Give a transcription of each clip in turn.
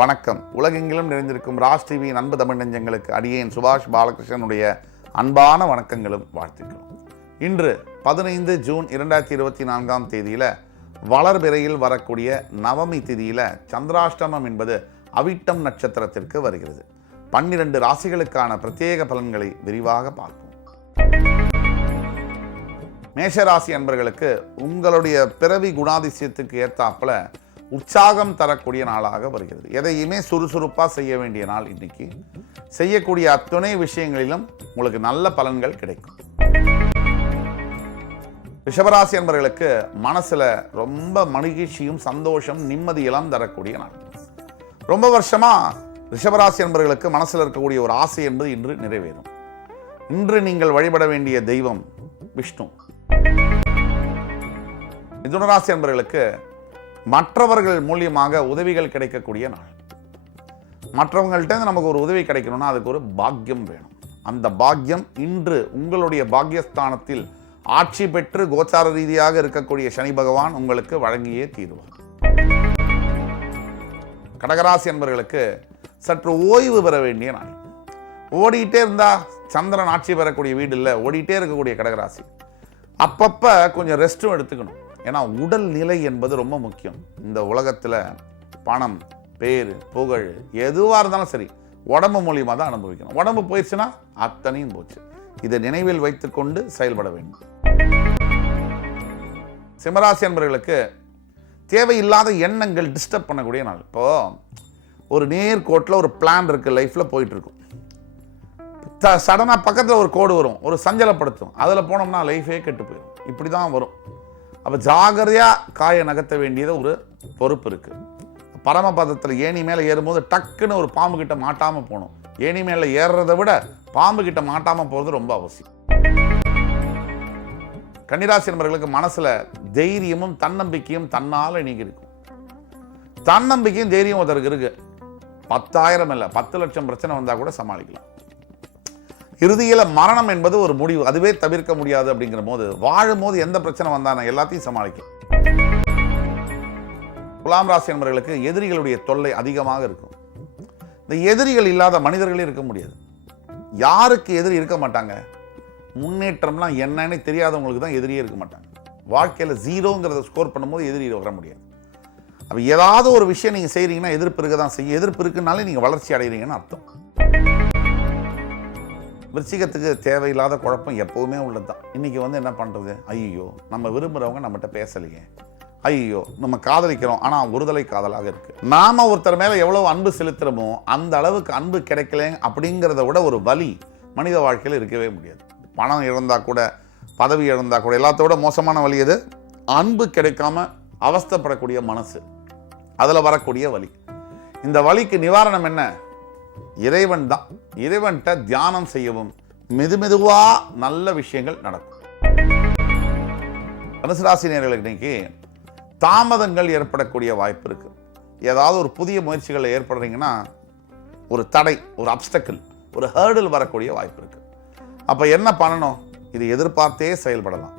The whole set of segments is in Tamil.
வணக்கம். உலகெங்கிலும் நிறைந்திருக்கும் ராஜ் டிவியின் அன்பு தமிழ் நெஞ்சங்களுக்கு அடியேன் சுபாஷ் பாலகிருஷ்ணனுடைய அன்பான வணக்கங்களும் வாழ்த்துக்களும். இன்று 15 ஜூன் 2024 தேதியில் வளர்பிறையில் வரக்கூடிய நவமி திதியில் சந்திராஷ்டமம் என்பது அவிட்டம் நட்சத்திரத்திற்கு வருகிறது. 12 ராசிகளுக்கான பிரத்யேக பலன்களை விரிவாக பார்ப்போம். மேஷராசி அன்பர்களுக்கு உங்களுடைய பிறவி குணாதிசயத்துக்கு ஏற்றாப்புல உற்சாகம் தரக்கூடிய நாளாக வருகிறது. எதையுமே சுறுசுறுப்பாக செய்ய வேண்டிய நாள் இன்னைக்கு. செய்யக்கூடிய அத்துணை விஷயங்களிலும் உங்களுக்கு நல்ல பலன்கள் கிடைக்கும். ரிஷபராசி அன்பர்களுக்கு மனசுல ரொம்ப மகிழ்ச்சியும் சந்தோஷம் நிம்மதியெல்லாம் தரக்கூடிய நாள். ரொம்ப வருஷமா ரிஷபராசி அன்பர்களுக்கு மனசுல இருக்கக்கூடிய ஒரு ஆசை என்பது இன்று நிறைவேறும். இன்று நீங்கள் வழிபட வேண்டிய தெய்வம் விஷ்ணு. மிதுனராசி அன்பர்களுக்கு மற்றவர்கள் மூலியமாக உதவிகள் கிடைக்கக்கூடிய நாள். மற்றவங்கள்ட்ட நமக்கு ஒரு உதவி கிடைக்கணும்னா அதுக்கு ஒரு பாக்கியம் வேணும். அந்த பாக்கியம் இன்று உங்களுடைய பாக்கியஸ்தானத்தில் ஆட்சி பெற்று கோச்சார ரீதியாக இருக்கக்கூடிய சனி பகவான் உங்களுக்கு வழங்கியே தீருவார். கடகராசி அன்பர்களுக்கு சற்று ஓய்வு பெற வேண்டிய நாள். ஓடிட்டே இருந்தா சந்திரன் ஆட்சி பெறக்கூடிய வீடு இல்லை, ஓடிட்டே இருக்கக்கூடிய கடகராசி அப்பப்ப கொஞ்சம் ரெஸ்ட்டும் எடுத்துக்கணும். ஏன்னா உடல் நிலை என்பது ரொம்ப முக்கியம். இந்த உலகத்தில் பணம், பேர், புகழ் எதுவாக இருந்தாலும் சரி உடம்பு மூலியமாக தான் அனுபவிக்கணும். உடம்பு போயிடுச்சுன்னா அத்தனையும் போச்சு. இதை நினைவில் வைத்துக்கொண்டு செயல்பட வேண்டும். சிம்மராசி அன்பர்களுக்கு தேவையில்லாத எண்ணங்கள் டிஸ்டர்ப் பண்ணக்கூடிய நாள். இப்போ ஒரு நேர்கோட்டில் ஒரு பிளான் இருக்குது, லைஃப்பில் போயிட்டு இருக்கும். சடனாக பக்கத்தில் ஒரு கோடு வரும், ஒரு சஞ்சலப்படுத்தும். அதில் போனோம்னா லைஃபே கெட்டு போயிடும். இப்படி தான் வரும். அப்போ ஜாகிரதையாக காயை நகர்த்த வேண்டியது ஒரு பொறுப்பு இருக்குது. பரமபதத்தில் ஏணி மேலே ஏறும்போது டக்குன்னு ஒரு பாம்பு கிட்ட மாட்டாமல் போகணும். ஏணி மேலே ஏறுறதை விட பாம்பு கிட்ட மாட்டாமல் போகிறது ரொம்ப அவசியம். கன்னிராசி நண்பர்களுக்கு மனசில் தைரியமும் தன்னம்பிக்கையும் தன்னால் நீங்கி இருக்கும். தன்னம்பிக்கையும் தைரியம் ஒருத்தருக்கு இருக்கு. 10,000 இல்லை 10 லட்சம் பிரச்சனை வந்தால் கூட சமாளிக்கலாம். இறுதியில் மரணம் என்பது ஒரு முடிவு, அதுவே தவிர்க்க முடியாது. அப்படிங்கிற போது வாழும் போது எந்த பிரச்சனை வந்தாலும் எல்லாத்தையும் சமாளிக்கும். துலாம் ராசி நண்பர்களுக்கு எதிரிகளுடைய தொல்லை அதிகமாக இருக்கும். இந்த எதிரிகள் இல்லாத மனிதர்களே இருக்க முடியாது. யாருக்கு எதிரி இருக்க மாட்டாங்க? முன்னேற்றம்லாம் என்னன்னு தெரியாதவங்களுக்கு தான் எதிரியே இருக்க மாட்டாங்க. வாழ்க்கையில் 0ங்கிறத ஸ்கோர் பண்ணும்போது எதிரி வர முடியாது. அப்போ ஏதாவது ஒரு விஷயம் நீங்கள் செய்கிறீங்கன்னா எதிர்ப்பு இருக்க தான் செய்யும். எதிர்ப்பு இருக்குனாலே நீங்கள் வளர்ச்சி அடைகிறீங்கன்னு அர்த்தம். விருச்சிகத்துக்கு தேவையில்லாத குழப்பம் எப்போவுமே உள்ளது தான். இன்றைக்கி என்ன பண்ணுறது, ஐயோ நம்ம விரும்புகிறவங்க நம்மகிட்ட பேசலையே, ஐயோ நம்ம காதலிக்கிறோம் ஆனால் ஒருதலை காதலாக இருக்குது. நாம் ஒருத்தர் மேலே எவ்வளோ அன்பு செலுத்துகிறோமோ அந்த அளவுக்கு அன்பு கிடைக்கல அப்படிங்கிறத விட ஒரு வலி மனித வாழ்க்கையில் இருக்கவே முடியாது. பணம் இழந்தால் கூட, பதவி இழந்தால் கூட, எல்லாத்தோட மோசமான வலி எது? அன்பு கிடைக்காம அவஸ்தைப்படக்கூடிய மனசு, அதில் வரக்கூடிய வலி. இந்த வலிக்கு நிவாரணம் என்ன? இறைவன் தான். இறைவன்கிட்ட தியானம் செய்யவும் மெதுவா நல்ல விஷயங்கள் நடக்கும். தனுசு ராசி நேயர்களுக்கு இன்னைக்கு தாமதங்கள் ஏற்படக்கூடிய வாய்ப்பு இருக்கு. ஏதாவது ஒரு புதிய முயற்சிகள் ஏற்படுறீங்கன்னா ஒரு தடை, ஒரு அப்டக்கிள், ஒரு ஹேர்டில் வரக்கூடிய வாய்ப்பு இருக்கு. அப்ப என்ன பண்ணணும்? இது எதிர்பார்த்தே செயல்படலாம்.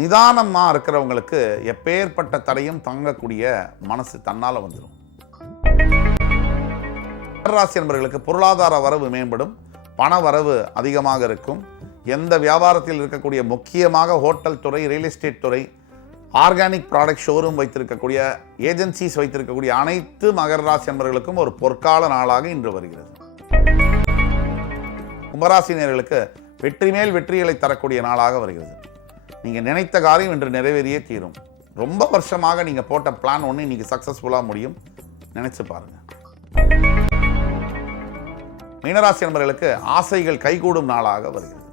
நிதானமா இருக்கிறவங்களுக்கு எப்பேற்பட்ட தடையும் தாங்கக்கூடிய மனசு தன்னால வந்துடும். ராசி நண்பர்களுக்கு பொருளாதார வரவு மேம்படும், பண வரவு அதிகமாக இருக்கும். எந்த வியாபாரத்தில் இருக்கக்கூடிய முக்கியமாக ஹோட்டல் துறை, ரியல் எஸ்டேட் துறை, ஆர்கானிக் ப்ராடக்ட் ஷோரூம் வைத்திருக்கக்கூடிய ஏஜென்சிஸ் வைத்திருக்கக்கூடிய அனைத்து மகர ராசி நண்பர்களுக்கும் ஒரு பொற்கால நாளாக இன்று வருகிறது. கும்பராசினியர்களுக்கு வெற்றி மேல் வெற்றிகளை தரக்கூடிய நாளாக வருகிறது. நீங்க நினைத்த காரியம் இன்று நிறைவேறியே தீரும். ரொம்ப வருஷமாக நீங்க போட்ட பிளான் ஒன்று இன்னைக்கு சக்சஸ்ஃபுல்லாக முடியும். நினைச்சு பாருங்க. மீனராசி நண்பர்களுக்கு ஆசைகள் கைகூடும் நாளாக வருகிறது.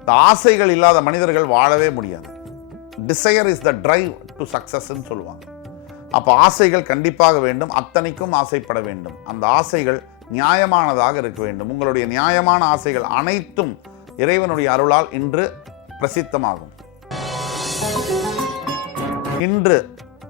இந்த ஆசைகள் இல்லாத மனிதர்கள் வாழவே முடியாது. Desire is the drive to சக்சஸ்ன்னு சொல்லுவாங்க. அப்போ ஆசைகள் கண்டிப்பாக வேண்டும், அத்தனைக்கும் ஆசைப்பட வேண்டும். அந்த ஆசைகள் நியாயமானதாக இருக்க வேண்டும். உங்களுடைய நியாயமான ஆசைகள் அனைத்தும் இறைவனுடைய அருளால் இன்று பிரசித்தமாகும். இன்று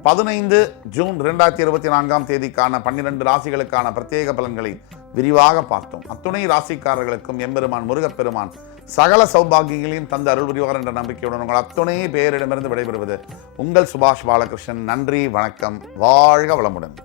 15 ஜூன் 2024 தேதிக்கான 12 ராசிகளுக்கான பிரத்யேக பலன்களை விரிவாக பார்த்தோம். அத்துணை ராசிக்காரர்களுக்கும் எம்பெருமான் முருகப்பெருமான் சகல சௌபாகியங்களையும் தந்து அருள் புரிவார் என்ற நம்பிக்கையுடன் உங்கள் அத்துணை பேரிடமிருந்து விடைபெறுவது உங்கள் சுபாஷ் பாலகிருஷ்ணன். நன்றி, வணக்கம், வாழ்க வளமுடன்.